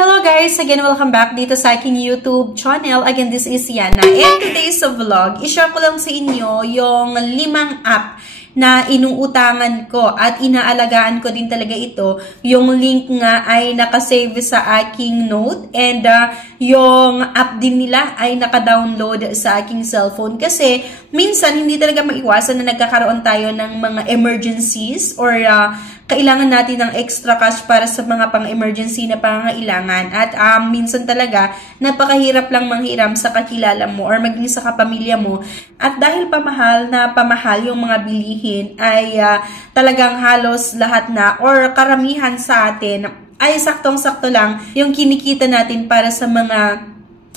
Hello guys! Again, welcome back dito sa aking YouTube channel. Again, this is Yana. And today's vlog, ishare ko lang sa inyo yung 5 app na inuutangan ko at inaalagaan ko din talaga ito. Yung link nga ay nakasave sa aking note and yung app din nila ay naka-download sa aking cellphone kasi minsan hindi talaga maiwasan na nagkakaroon tayo ng mga emergencies or kailangan natin ng extra cash para sa mga pang-emergency na pangangailangan. At minsan talaga, napakahirap lang manghiram sa kakilala mo or maging sa kapamilya mo. At dahil pamahal yung mga bilihin, ay talagang halos lahat na or karamihan sa atin ay saktong-sakto lang yung kinikita natin para sa mga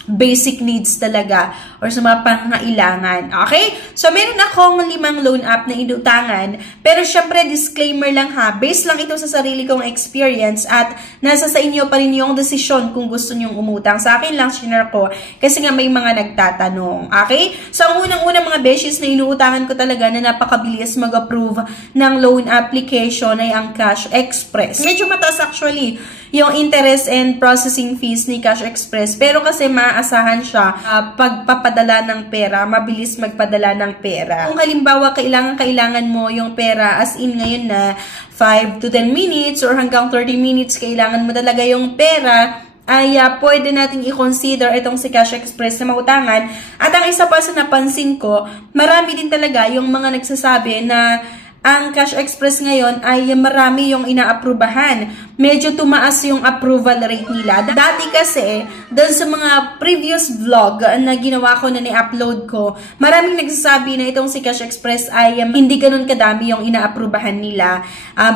basic needs talaga or sa mga pangangailangan. Okay? So, meron akong 5 loan app na inutangan. Pero, syempre, disclaimer lang ha. Based lang ito sa sarili kong experience at nasa sa inyo pa rin yung desisyon kung gusto nyong umutang. Sa akin lang, share ko. Kasi nga may mga nagtatanong. Okay? So, ang unang-unang mga beshes na inuutangan ko talaga na napakabilis mag-approve ng loan application ay ang Cash Express. Medyo mataas actually yung interest and processing fees ni Cash Express. Pero kasi maaasahan siya pagpapadala ng pera, mabilis magpadala ng pera. Kung halimbawa kailangan mo yung pera as in ngayon na 5 to 10 minutes or hanggang 30 minutes kailangan mo talaga yung pera, ay pwede nating i-consider itong si Cash Express na mautangan. At ang isa pa sa napansin ko, marami din talaga yung mga nagsasabi na ang Cash Express ngayon ay marami yung inaaprubahan. Medyo tumaas yung approval rate nila. Dati kasi, doon sa mga previous vlog na ginawa ko na ni-upload ko, maraming nagsasabi na itong si Cash Express ay hindi ganun kadami yung inaaprubahan nila.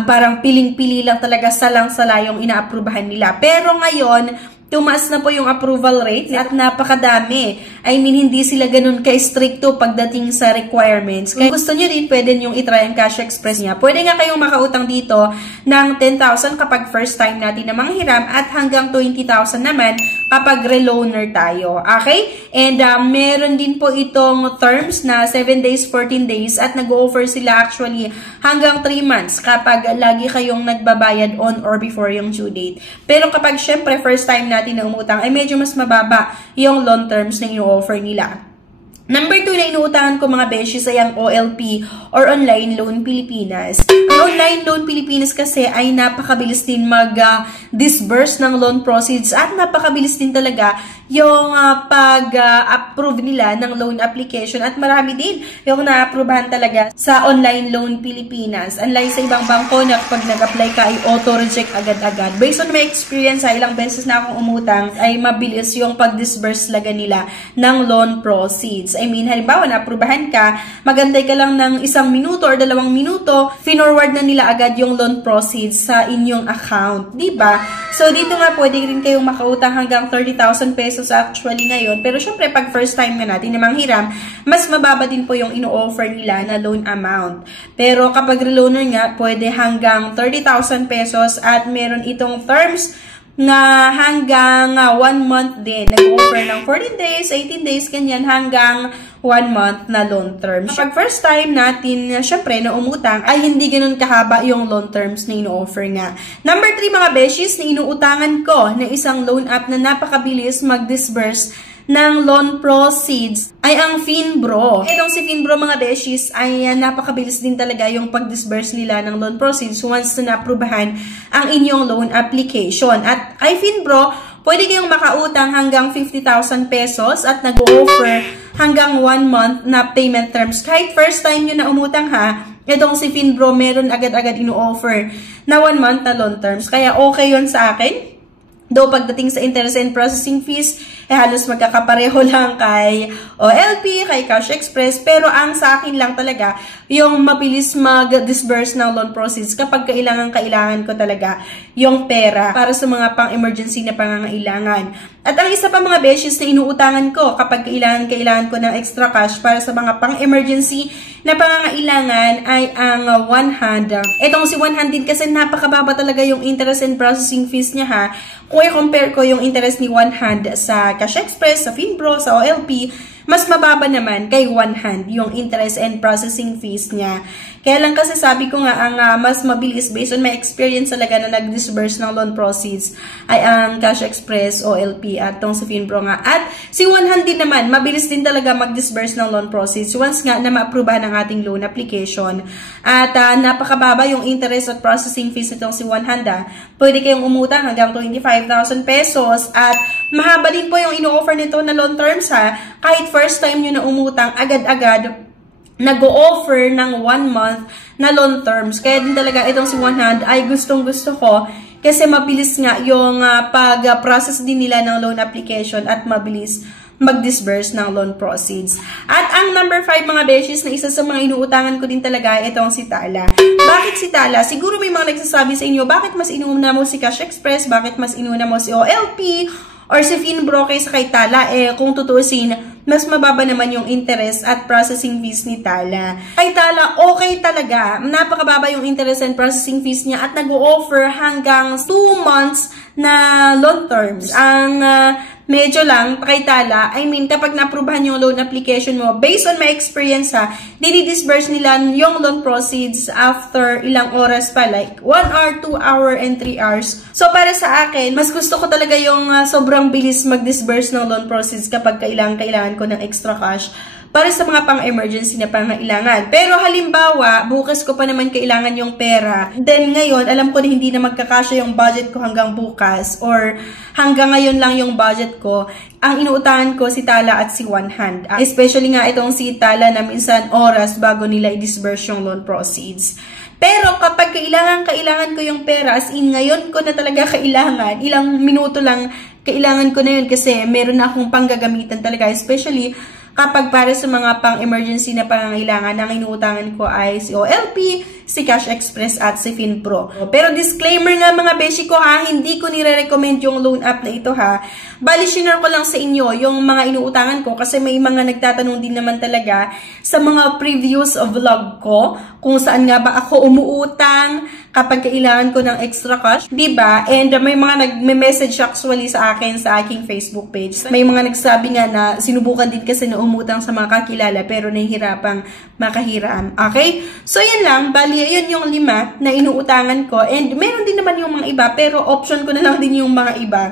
Parang piling-pili lang talaga, salang-sala yung inaaprubahan nila. Pero ngayon, tumaas na po yung approval rate at napakadami. I mean, hindi sila ganun ka-stricto pagdating sa requirements. Kung gusto nyo din, pwede nyo itry ang Cash Express niya. Pwede nga kayong makautang dito ng 10,000 kapag first time natin na manghiram at hanggang 20,000 naman kapag reloaner tayo. Okay? And meron din po itong terms na 7 days, 14 days at nag-offer sila actually hanggang 3 months kapag lagi kayong nagbabayad on or before yung due date. Pero kapag syempre first time natin na umutang ay medyo mas mababa yung loan terms na ino-offer nila. Number 2 na inuutangan ko mga beshes ay ang OLP or Online Loan Pilipinas. Ang Online Loan Pilipinas kasi ay napakabilis din mag-disburse ng loan proceeds at napakabilis din talaga yung pag-approve nila ng loan application at marami din yung na-approvehan talaga sa Online Loan Pilipinas. Unlike sa ibang bangko na kapag nag-apply ka ay auto-reject agad-agad. Based on my experience, ilang beses na akong umutang ay mabilis yung pag-disburse talaga nila ng loan proceeds. I mean, halimbawa, na-aprubahan ka, magantay ka lang ng 1 minuto or 2 minuto, finorward na nila agad yung loan proceeds sa inyong account. Diba? So, dito nga pwede rin kayong makautang hanggang 30,000 pesos actually ngayon. Pero syempre, pag first time nga natin na manghiram, mas mababa din po yung ino-offer nila na loan amount. Pero kapag reloaner nga, pwede hanggang 30,000 pesos at meron itong terms na hanggang 1 month din. Nag-offer ng 14 days, 18 days, ganyan, hanggang 1 month na loan terms. Kapag first time natin, syempre, na umutang, ay hindi ganun kahaba yung loan terms na ino-offer nga. Number 3, mga beshes, na inuutangan ko na isang loan app na napakabilis mag-disburse ng loan proceeds ay ang Finbro. Itong si Finbro, mga beshies, ay napakabilis din talaga yung pag-disburse nila ng loan proceeds once na naaprubahan ang inyong loan application. At kay Finbro, pwede kayong makautang hanggang 50,000 pesos at nag-offer hanggang 1 month na payment terms. Kahit first time nyo na umutang ha, itong si Finbro, meron agad-agad ino-offer na 1 month na loan terms. Kaya okay yun sa akin. Though pagdating sa interest and processing fees, halos magkakapareho lang kay OLP, kay Cash Express. Pero ang sa akin lang talaga, yung mabilis mag-disburse ng loan proceeds kapag kailangan ko talaga yung pera para sa mga pang-emergency na pangangailangan. At ang isa pa mga beshes na inuutangan ko kapag kailangan ko ng extra cash para sa mga pang-emergency na pangangailangan ay ang One Hand. Itong si One Hand din kasi napakababa talaga yung interest and processing fees niya ha. Kung i-compare ko yung interest ni One Hand sa Cash Express, sa Finbro, sa OLP, mas mababa naman kay One Hand yung interest and processing fees niya. Kaya lang kasi sabi ko nga, ang mas mabilis based on my experience talaga na nag-disburse ng loan proceeds ay ang Cash Express, OLP at tong si Finpro nga. At si One Hand din naman, mabilis din talaga mag-disburse ng loan proceeds once nga na ma-approvehan ang ating loan application. At napakababa yung interest at processing fees nitong si One Hand. Pwede kayong umutang hanggang 25,000 pesos at mahaba din po yung ino-offer nito na loan terms Kahit first time nyo na umutang, agad-agad nag-o-offer ng 1 month na loan terms. Kaya din talaga itong si One Hand ay gustong-gusto ko kasi mabilis nga yung pag-process din nila ng loan application at mabilis mag-disburse ng loan proceeds. At ang number 5 mga beshes na isa sa mga inuutangan ko din talaga ay itong si Tala. Bakit si Tala? Siguro may mga nagsasabi sa inyo, bakit mas inuna mo si Cash Express? Bakit mas inuna mo si OLP? Or si Finpro kaysa kay Tala? Kung tutuusin, mas mababa naman yung interest at processing fees ni Tala. Kay Tala, okay talaga. Napakababa yung interest and processing fees niya at nag-o-offer hanggang 2 months na loan terms. Ang medyo lang kay Tala, I mean, kapag na-approvehan yung loan application mo, based on my experience dinidisburse nila yung loan proceeds after ilang oras pa, like 1 hour, 2 hour, and 3 hours. So, para sa akin, mas gusto ko talaga yung sobrang bilis mag-disburse ng loan proceeds kapag kailangan ko ng extra cash para sa mga pang-emergency na pangailangan. Pero halimbawa, bukas ko pa naman kailangan yung pera. Then ngayon, alam ko na hindi na magkakasya yung budget ko hanggang bukas or hanggang ngayon lang yung budget ko. Ang inuutangan ko si Tala at si One Hand. Especially nga itong si Tala na minsan oras bago nila i-disburse yung loan proceeds. Pero kapag kailangan ko yung pera, as in ngayon ko na talaga kailangan, ilang minuto lang kailangan ko na yun kasi meron na akong panggagamitan talaga, especially kapag para sa mga pang-emergency na pangangailangan, ang inuutangan ko ay si OLP, si Cash Express at si Finpro. Pero disclaimer nga mga beshi ko hindi ko nire-recommend yung loan app na ito Bali, share ko lang sa inyo yung mga inuutangan ko kasi may mga nagtatanong din naman talaga sa mga previous vlog ko kung saan nga ba ako umuutang kapag kailangan ko ng extra cash, diba? And may mga nagme-message actually sa akin sa aking Facebook page. May mga nagsabi nga na sinubukan din kasi na umutang sa mga kakilala pero nahihirapang makahiram. Okay? So, yan lang. Bali, yun yung 5 na inuutangan ko. And meron din naman yung mga iba pero option ko na lang din yung mga iba.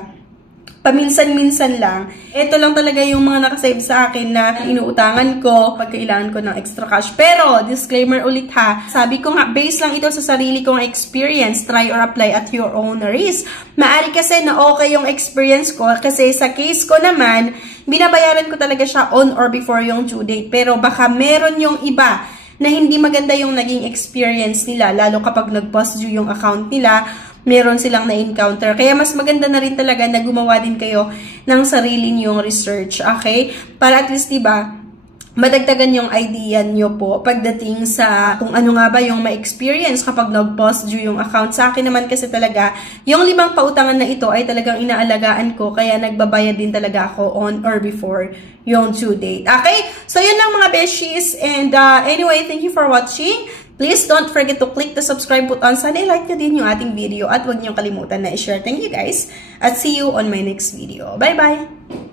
Paminsan-minsan lang. Ito lang talaga yung mga nakasave sa akin na inuutangan ko pag kailangan ko ng extra cash. Pero, disclaimer ulit sabi ko nga, based lang ito sa sarili kong experience. Try or apply at your own risk. Maari kasi na okay yung experience ko kasi sa case ko naman, binabayaran ko talaga siya on or before yung due date. Pero baka meron yung iba na hindi maganda yung naging experience nila, lalo kapag nag-past due yung account nila, meron silang na-encounter. Kaya mas maganda na rin talaga na gumawa din kayo ng sarili niyong research, okay? Para at least, diba, madagdagan yung idea nyo po pagdating sa kung ano nga ba yung ma-experience kapag nag-pause due yung account. Sa akin naman kasi talaga, yung 5 pautangan na ito ay talagang inaalagaan ko, kaya nagbabayad din talaga ako on or before yung due date. Okay? So, yun lang mga beshies. And anyway, thank you for watching. Please don't forget to click the subscribe button. Sana i-like nyo din yung ating video at huwag nyo kalimutan na i-share. Thank you guys. At see you on my next video. Bye-bye!